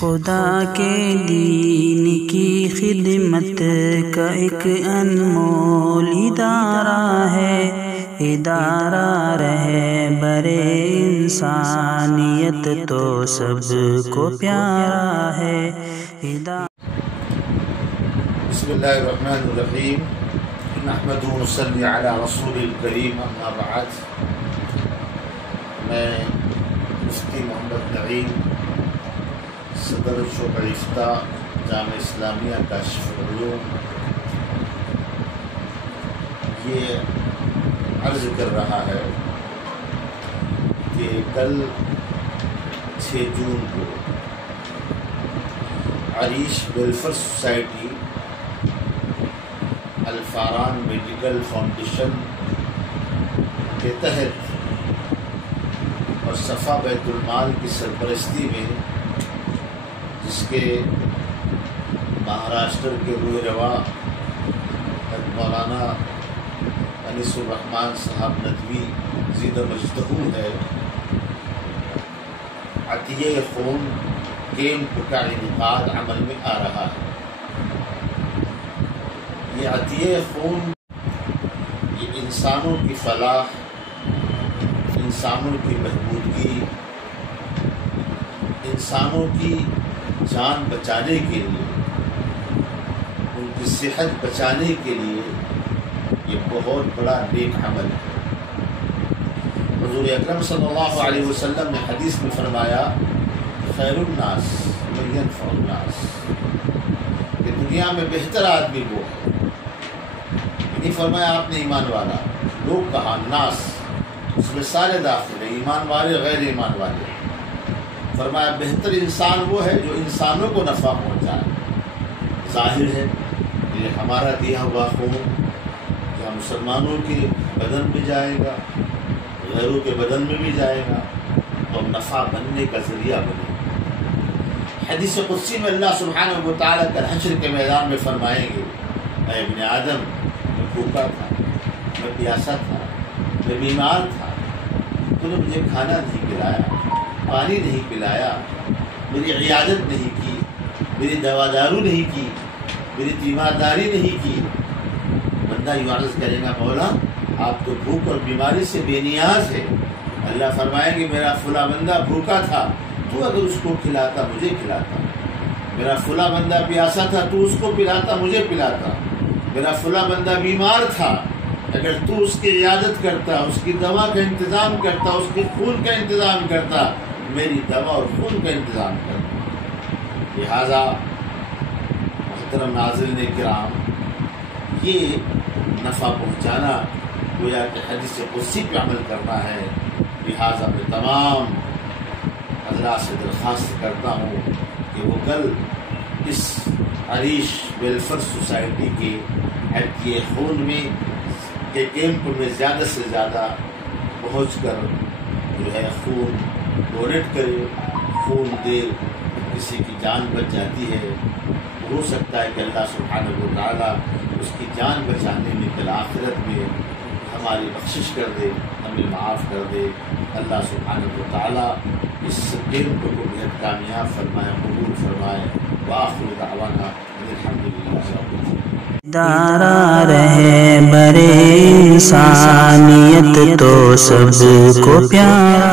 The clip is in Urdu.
خدا کے دین کی خدمت کا ایک انمول ادارہ ہے، ادارہ رہبر انسانیت تو سب کو پیارا ہے۔ بسم اللہ الرحمن الرحیم، نحمدہ ونصلی علی رسول الکریم، اما بعد۔ میں مفتی محمد نعیم، صدر شعبہ افتاء جامعہ اسلامیہ کاشف العیوب، یہ عرض کر رہا ہے کہ کل 6 جون کو Areesh welfare society الفاران medical foundation کے تحت اور صفا بیت المال کی سرپرستی میں، جس کے مہاراشٹر کے روح روا مولانا انیس الرحمن صاحب ندوی زیدہ مجدہو ہے، عطیہ خون کیمپ کا انعقاد عمل میں آ رہا ہے۔ یہ عطیہ خون یہ انسانوں کی فلاح، انسانوں کی بہبودگی، انسانوں کی جان بچانے کے لیے، ان کی صحت بچانے کے لیے یہ بہت بڑا نیک عمل ہے۔ حضور اکرم صلی اللہ علیہ وسلم نے حدیث میں فرمایا، خیر الناس من ینفع الناس، کہ دنیا میں بہتر آدمی وہ ہے، نہیں فرمایا آپ نے ایمان والا، لوگ کہا ناس، اس میں سارے داخل ہیں، ایمان والے غیر ایمان والے۔ فرمایا بہتر انسان وہ ہے جو انسانوں کو نفع پہنچائے۔ ظاہر ہے کہ ہمارا دیا ہوا خون کیا مسلمانوں کے بدن میں جائے گا، غیروں کے بدن میں بھی جائے گا، اور نفع بننے کا ذریعہ بنے گا۔ حدیث قدسی میں اللہ سبحانہ و تعالیٰ کل حشر کے میدان میں فرمائیں گے، اے ابن آدم، میں بھوکا تھا، میں پیاسا تھا، میں بیمار تھا، تو نے مجھے کھانا نہیں کھلایا، پانی نہیں پلایا، میری عیادت نہیں کی، میری دوادارو نہیں کی، میری تیمارداری نہیں کی۔ بندہ یہ عرض کرے گا، مولا آپ تو بھوک اور بیماری سے بے نیاز ہے۔ اللہ فرمائیں گے، میرا فلاں بندہ بھوکا تھا، تو اگر اس کو کھلاتا مجھے کھلاتا، میرا فلاں بندہ پیاسا تھا، تو اس کو پلاتا مجھے پلاتا، میرا فلاں بندہ بیمار تھا، اگر تو اس کی عیادت کرتا، اس کی دوا کا انتظام کرتا، اس کے خون کا انتظام کرتا، میری دوا اور خون کا انتظام کرتا۔ لہذا محترم ناظرین کرام، یہ نفع پہنچانا گویا کہ حدیث قدسی پہ عمل کرنا ہے۔ لہذا میں تمام حضرات سے درخواست کرتا ہوں کہ وہ کل اس عریش ویلفیئر سوسائٹی کے عطیہ خون میں کے کیمپ میں زیادہ سے زیادہ پہنچ کر جو ہے خون ڈونیٹ کرے۔ خون دے، کسی کی جان بچ جاتی ہے، ہو سکتا ہے کہ اللہ سبحانہ و تعالیٰ اس کی جان بچانے میں کل آخرت میں ہماری بخشش کر دے، ہمیں معاف کر دے۔ اللہ سبحانہ و تعالیٰ اس کیمپ کو بہت کامیاب فرمائے، قبول فرمائے۔ وآخر دعوانا الحمدللہ رب العالمین۔ ادارہ رہبر انسانیت تو سب کو پیارا